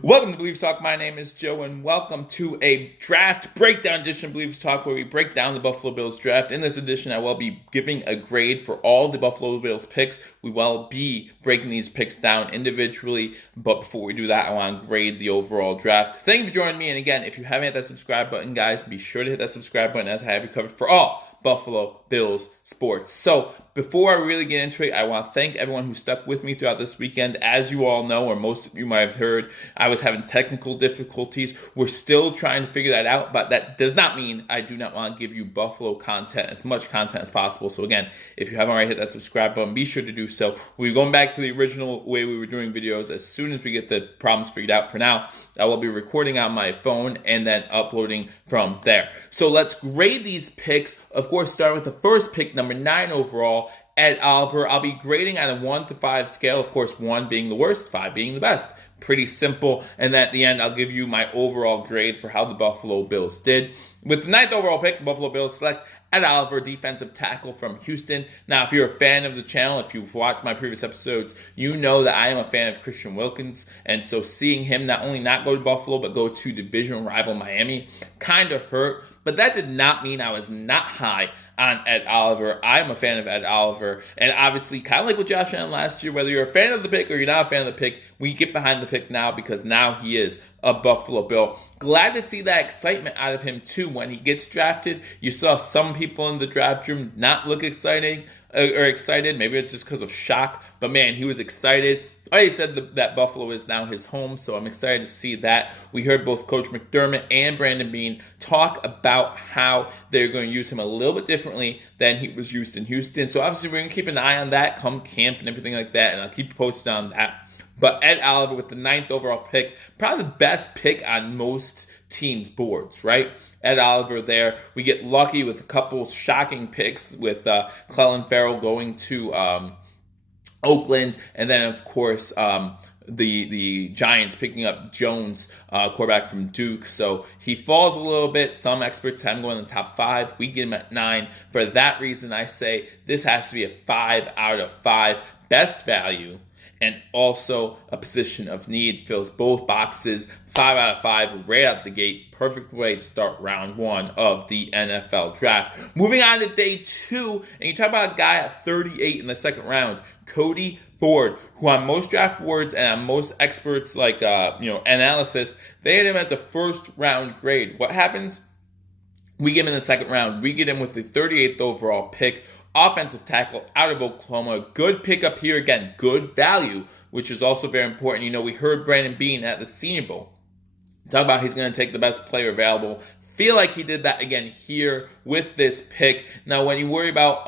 Welcome to Beliefs Talk. My name is Joe, and welcome to a draft breakdown edition of Beliefs Talk, where we break down the Buffalo Bills draft. In this edition, I will be giving a grade for all the Buffalo Bills picks. We will be breaking these picks down individually, but before we do that, I want to grade the overall draft. Thank you for joining me, and again, if you haven't hit that subscribe button, guys, be sure to hit that subscribe button, as I have you covered for all Buffalo Bills sports. So before I really get into it, I want to thank everyone who stuck with me throughout this weekend. As you all know, or most of you might have heard, I was having technical difficulties. We're still trying to figure that out, but that does not mean I do not want to give you Buffalo content, as much content as possible. So again, if you haven't already hit that subscribe button, be sure to do so. We're going back to the original way we were doing videos as soon as we get the problems figured out. For now, I will be recording on my phone and then uploading from there. So let's grade these picks. Of course, starting with the first pick, number 9 overall, Ed Oliver. I'll be grading on a 1 to 5 scale, of course, 1 being the worst, 5 being the best. Pretty simple. And then at the end, I'll give you my overall grade for how the Buffalo Bills did. With the 9th overall pick, the Buffalo Bills select Ed Oliver, defensive tackle from Houston. Now, if you're a fan of the channel, if you've watched my previous episodes, you know that I am a fan of Christian Wilkins. And so seeing him not only not go to Buffalo, but go to division rival Miami kind of hurt. But that did not mean I was not high on Ed Oliver. I'm a fan of Ed Oliver. And obviously, kind of like with Josh Allen last year, whether you're a fan of the pick or you're not a fan of the pick, we get behind the pick now because now he is a Buffalo Bill. Glad to see that excitement out of him, too, when he gets drafted. You saw some people in the draft room not look excited. Maybe it's just because of shock. But, man, he was excited. I already said that Buffalo is now his home, so I'm excited to see that. We heard both Coach McDermott and Brandon Beane talk about how they're going to use him a little bit differently than he was used in Houston. So, obviously, we're going to keep an eye on that come camp and everything like that, and I'll keep you posted on that. But Ed Oliver with the 9th overall pick, probably the best pick on most teams' boards, right? Ed Oliver there. We get lucky with a couple shocking picks with Clelin Ferrell going to Oakland, and then, of course, the Giants picking up Jones, quarterback from Duke. So he falls a little bit. Some experts have him going in the top 5. We get him at 9. For that reason, I say this has to be a 5 out of 5. Best value, and also a position of need. Fills both boxes. 5 out of 5 right out the gate. Perfect way to start round 1 of the NFL draft. Moving on to day 2, and you talk about a guy at 38 in the second round, Cody Ford, who on most draft boards and on most experts like analysis, they had him as a first round grade. What happens? We get him in the second round. We get him with the 38th overall pick. Offensive tackle out of Oklahoma. Good pickup here. Again, good value, which is also very important. You know, we heard Brandon Beane at the Senior Bowl talk about he's going to take the best player available. Feel like he did that again here with this pick. Now, when you worry about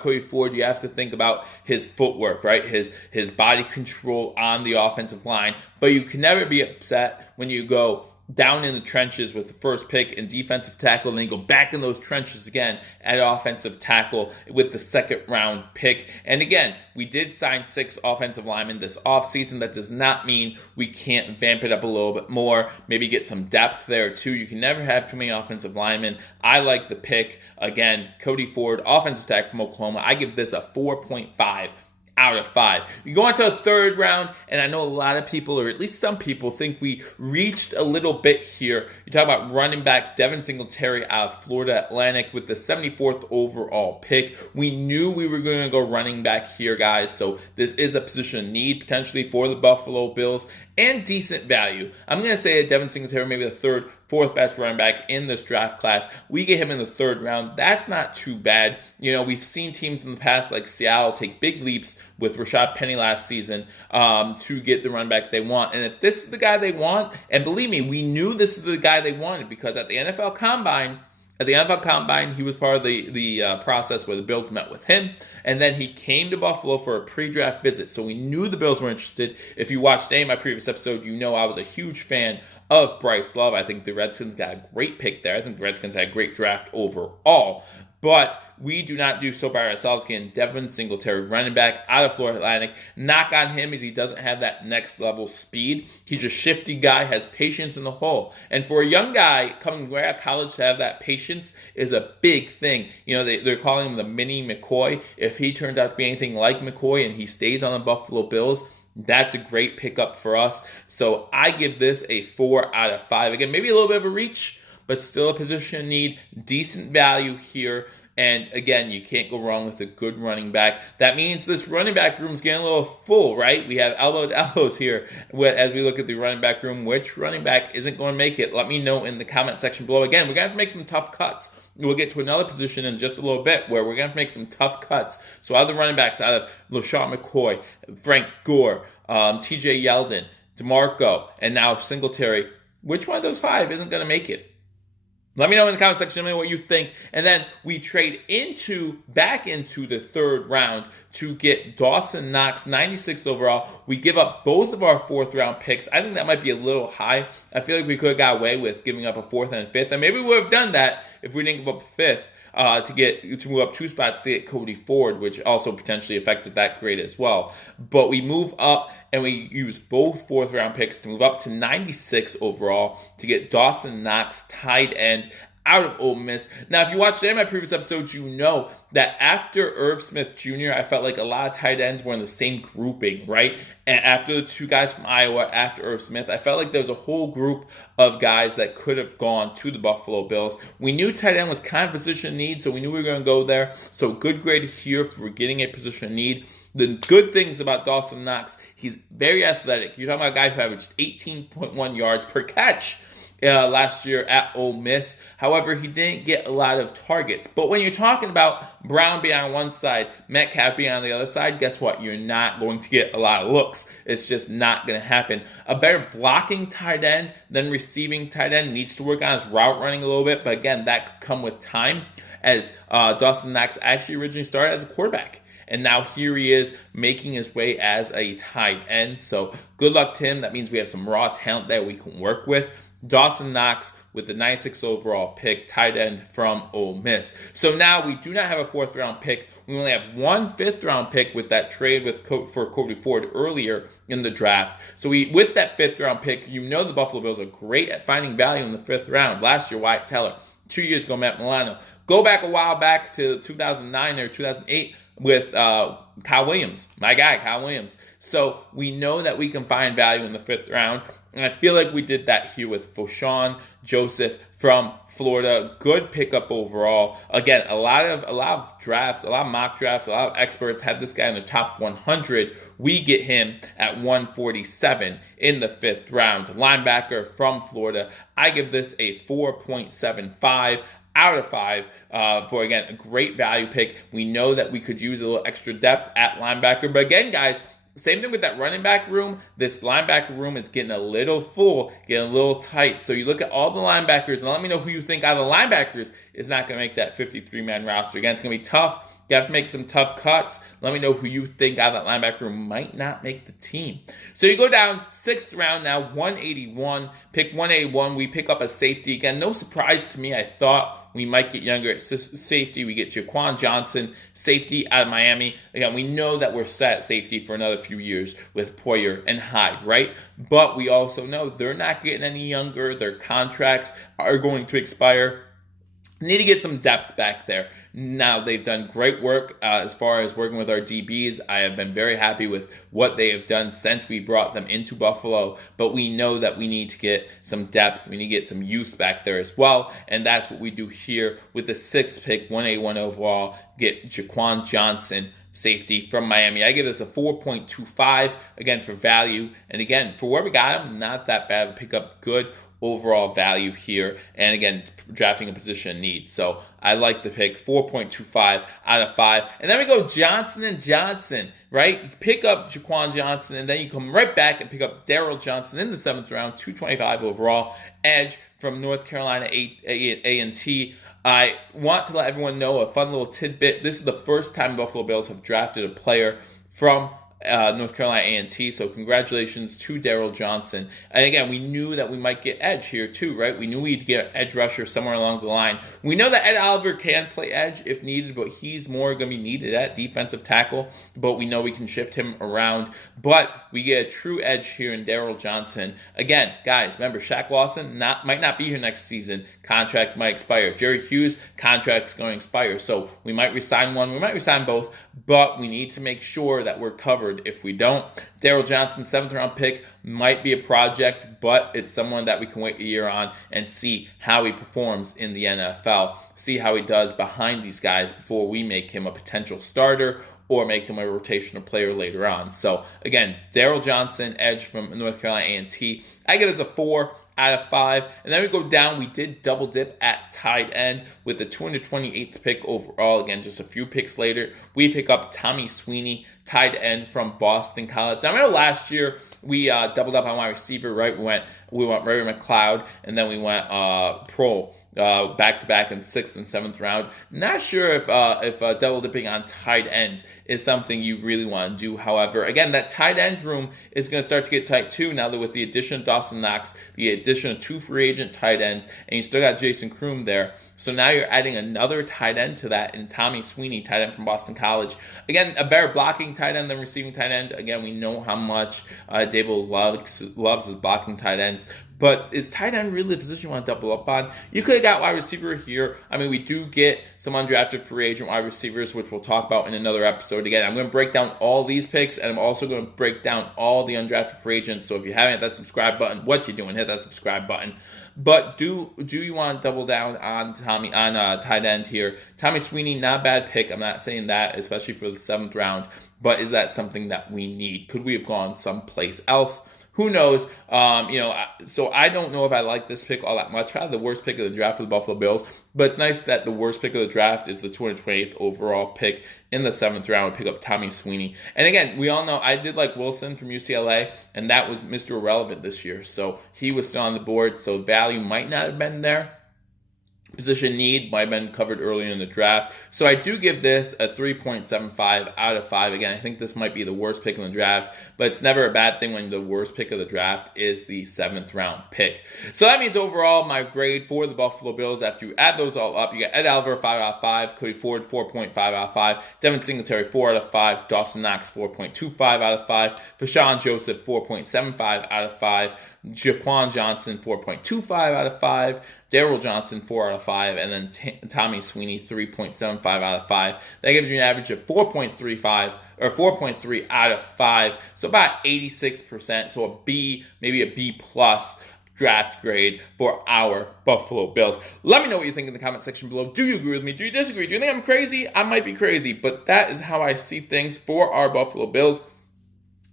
Cody Ford, you have to think about his footwork, right? His body control on the offensive line. But you can never be upset when you go down in the trenches with the first pick and defensive tackle, and then you go back in those trenches again at offensive tackle with the second round pick. And again, we did sign 6 offensive linemen this offseason. That does not mean we can't vamp it up a little bit more, maybe get some depth there too. You can never have too many offensive linemen. I like the pick. Again, Cody Ford, offensive tackle from Oklahoma. I give this a 4.5 out of 5. You go into a third round, and I know a lot of people, or at least some people, think we reached a little bit here. You talk about running back Devin Singletary out of Florida Atlantic with the 74th overall pick. We knew we were going to go running back here, guys, so this is a position of need potentially for the Buffalo Bills, and decent value. I'm going to say that Devin Singletary maybe the 3rd, 4th best running back in this draft class. We get him in the 3rd round. That's not too bad. You know, we've seen teams in the past like Seattle take big leaps with Rashad Penny last season to get the running back they want. And if this is the guy they want, and believe me, we knew this is the guy they wanted because at the NFL Combine, he was part of the process where the Bills met with him, and then he came to Buffalo for a pre-draft visit. So we knew the Bills were interested. If you watched any of my previous episodes, you know I was a huge fan of Bryce Love. I think the Redskins got a great pick there. I think the Redskins had a great draft overall. But we do not do so by ourselves. Getting Devin Singletary, running back out of Florida Atlantic. Knock on him is he doesn't have that next level speed. He's a shifty guy, has patience in the hole. And for a young guy coming right out of college to have that patience is a big thing. You know, they're calling him the mini McCoy. If he turns out to be anything like McCoy and he stays on the Buffalo Bills, That's a great pickup for us. So I give this a 4 out of 5. Again, maybe a little bit of a reach, but still a position need, decent value here. And again, you can't go wrong with a good running back. That means this running back room is getting a little full, right? We have elbow to elbows here as we look at the running back room. Which running back isn't going to make it? Let me know in the comment section below. Again, we're going to have to make some tough cuts. We'll get to another position in just a little bit where we're going to have to make some tough cuts. So out of the running backs, out of LaShawn McCoy, Frank Gore, TJ Yeldon, DeMarco, and now Singletary, which one of those 5 isn't going to make it? Let me know in the comment section what you think. And then we trade back into the 3rd round to get Dawson Knox, 96 overall. We give up both of our 4th round picks. I think that might be a little high. I feel like we could have got away with giving up a 4th and a 5th. And maybe we would have done that if we didn't give up a 5th. To move up 2 spots to get Cody Ford, which also potentially affected that grade as well. But we move up and we use both 4th round picks to move up to 96 overall to get Dawson Knox, tight end, out of Ole Miss. Now, if you watched any of my previous episodes, you know that after Irv Smith Jr., I felt like a lot of tight ends were in the same grouping, right? And after the 2 guys from Iowa, after Irv Smith, I felt like there was a whole group of guys that could have gone to the Buffalo Bills. We knew tight end was kind of position need, so we knew we were going to go there. So good grade here for getting a position need. The good things about Dawson Knox, he's very athletic. You're talking about a guy who averaged 18.1 yards per catch last year at Ole Miss. However, he didn't get a lot of targets. But when you're talking about Brown being on one side, Metcalf being on the other side, guess what? You're not going to get a lot of looks. It's just not going to happen. A better blocking tight end than receiving tight end needs to work on his route running a little bit. But again, that could come with time, as Dawson Knox actually originally started as a quarterback. And now here he is making his way as a tight end. So good luck to him. That means we have some raw talent there we can work with. Dawson Knox with the 96 overall pick, tight end from Ole Miss. So now we do not have a 4th round pick. We only have 1 5th round pick with that trade for Cody Ford earlier in the draft. So with that 5th round pick, you know the Buffalo Bills are great at finding value in the 5th round. Last year, Wyatt Teller. 2 years ago, Matt Milano. Go back a while back to 2009 or 2008 with Kyle Williams, my guy, Kyle Williams. So we know that we can find value in the 5th round. And I feel like we did that here with Foshawn Joseph from Florida. Good pickup overall. Again, a lot of drafts, a lot of mock drafts, a lot of experts had this guy in the top 100. We get him at 147 in the 5th round. Linebacker from Florida. I give this a 4.75 out of 5 for, again, a great value pick. We know that we could use a little extra depth at linebacker. But again, guys, same thing with that running back room. This linebacker room is getting a little full, getting a little tight. So you look at all the linebackers, and let me know who you think out of the linebackers is not going to make that 53-man roster. Again, it's going to be tough. You have to make some tough cuts. Let me know who you think out of that linebacker room might not make the team. So you go down 6th round now, 181. Pick 181. We pick up a safety. Again, no surprise to me. I thought we might get younger at safety. We get Jaquan Johnson, safety out of Miami. Again, we know that we're set at safety for another few years with Poyer and Hyde, right? But we also know they're not getting any younger. Their contracts are going to expire. Need to get some depth back there. Now, they've done great work as far as working with our DBs. I have been very happy with what they have done since we brought them into Buffalo, but we know that we need to get some depth. We need to get some youth back there as well, and that's what we do here with the 6th pick, 181 overall, get Jaquan Johnson, safety from Miami. I give this a 4.25, again, for value. And again, for where we got him, not that bad of a pickup. Good overall value here. And again, drafting a position need. So I like the pick, 4.25 out of 5. And then we go Johnson & Johnson, right? You pick up Jaquan Johnson, and then you come right back and pick up Darryl Johnson in the 7th round, 225 overall, edge from North Carolina A&T. I want to let everyone know a fun little tidbit. This is the first time Buffalo Bills have drafted a player from North Carolina A&T, so congratulations to Darryl Johnson. And again, we knew that we might get edge here too, right? We knew we'd get an edge rusher somewhere along the line. We know that Ed Oliver can play edge if needed, but he's more going to be needed at defensive tackle, but we know we can shift him around. But we get a true edge here in Darryl Johnson. Again, guys, remember, Shaq Lawson might not be here next season. Contract might expire. Jerry Hughes, contract's going to expire. So we might resign one, we might resign both, but we need to make sure that we're covered covered if we don't. Daryl Johnson, 7th round pick, might be a project, but it's someone that we can wait a year on and see how he performs in the NFL. See how he does behind these guys before we make him a potential starter or make him a rotational player later on. So again, Daryl Johnson, edge from North Carolina A&T. I give this a 4 out of 5. And then we go down. We did double dip at tight end with the 228th pick overall. Again, just a few picks later, we pick up Tommy Sweeney, tight end from Boston College. Now, I remember last year we doubled up on wide receiver, right? We went Ray McLeod, and then we went pro. Back-to-back in 6th and 7th round. Not sure if double dipping on tight ends is something you really want to do. However, again, that tight end room is going to start to get tight too now that with the addition of Dawson Knox, the addition of 2 free agent tight ends, and you still got Jason Kroom there. So now you're adding another tight end to that in Tommy Sweeney, tight end from Boston College. Again, a better blocking tight end than receiving tight end. Again, we know how much Dable loves his blocking tight ends. But is tight end really the position you want to double up on? You could have got wide receiver here. I mean, we do get some undrafted free agent wide receivers, which we'll talk about in another episode. Again, I'm going to break down all these picks, and I'm also going to break down all the undrafted free agents. So if you haven't hit that subscribe button, what you doing? Hit that subscribe button. But do you want to double down on tight end here? Tommy Sweeney, not a bad pick. I'm not saying that, especially for the 7th round. But is that something that we need? Could we have gone someplace else? Who knows? So I don't know if I like this pick all that much. Probably the worst pick of the draft for the Buffalo Bills. But it's nice that the worst pick of the draft is the 228th overall pick in the 7th round. Pick up Tommy Sweeney. And again, we all know I did like Wilson from UCLA, and that was Mr. Irrelevant this year. So he was still on the board, so value might not have been there. Position need might have been covered earlier in the draft. So I do give this a 3.75 out of 5. Again, I think this might be the worst pick in the draft, but it's never a bad thing when the worst pick of the draft is the 7th round pick. So that means overall, my grade for the Buffalo Bills, after you add those all up, you got Ed Oliver, 5 out of 5, Cody Ford, 4.5 out of 5, Devin Singletary, 4 out of 5, Dawson Knox, 4.25 out of 5, Fashawn Joseph, 4.75 out of 5, Jaquan Johnson, 4.25 out of 5, Daryl Johnson, 4 out of 5, and then Tommy Sweeney, 3.75 out of 5. That gives you an average of 4.35 or 4.3 out of 5. So about 86%. So a B, maybe a B plus draft grade for our Buffalo Bills. Let me know what you think in the comment section below. Do you agree with me? Do you disagree? Do you think I'm crazy? I might be crazy, but that is how I see things for our Buffalo Bills.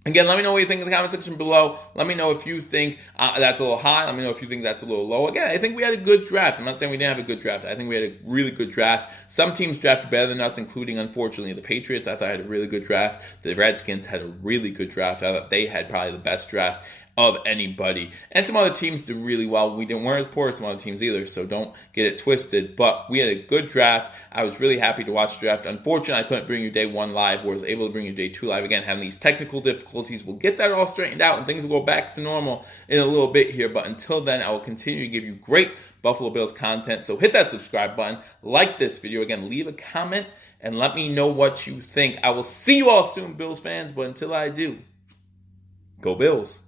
Again, let me know what you think in the comment section below. Let me know if you think that's a little high. Let me know if you think that's a little low. Again, I think we had a good draft. I'm not saying we didn't have a good draft. I think we had a really good draft. Some teams drafted better than us, including, unfortunately, the Patriots. I thought I had a really good draft. The Redskins had a really good draft. I thought they had probably the best draft of anybody. And some other teams did really well. We weren't as poor as some other teams either, so don't get it twisted. But we had a good draft. I was really happy to watch the draft. Unfortunately, I couldn't bring you day 1 live, where I was able to bring you day 2 live. Again, having these technical difficulties. We'll get that all straightened out, and things will go back to normal in a little bit here. But until then, I will continue to give you great Buffalo Bills content. So hit that subscribe button, like this video. Again, leave a comment, and let me know what you think. I will see you all soon, Bills fans. But until I do, go Bills.